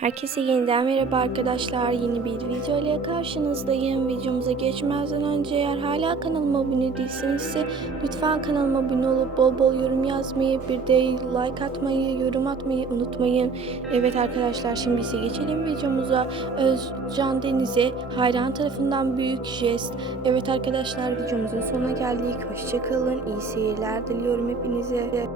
Herkese yeniden merhaba arkadaşlar. Yeni bir video ile karşınızdayım. Videomuza geçmezden önce eğer hala kanalıma abone değilseniz ise lütfen kanalıma abone olup bol bol yorum yazmayı, bir de like atmayı, yorum atmayı unutmayın. Evet arkadaşlar şimdi ise geçelim videomuza. Özcan Deniz'e hayran tarafından büyük jest. Evet arkadaşlar videomuzun sonuna geldik. Hoşçakalın. İyi seyirler diliyorum hepinize.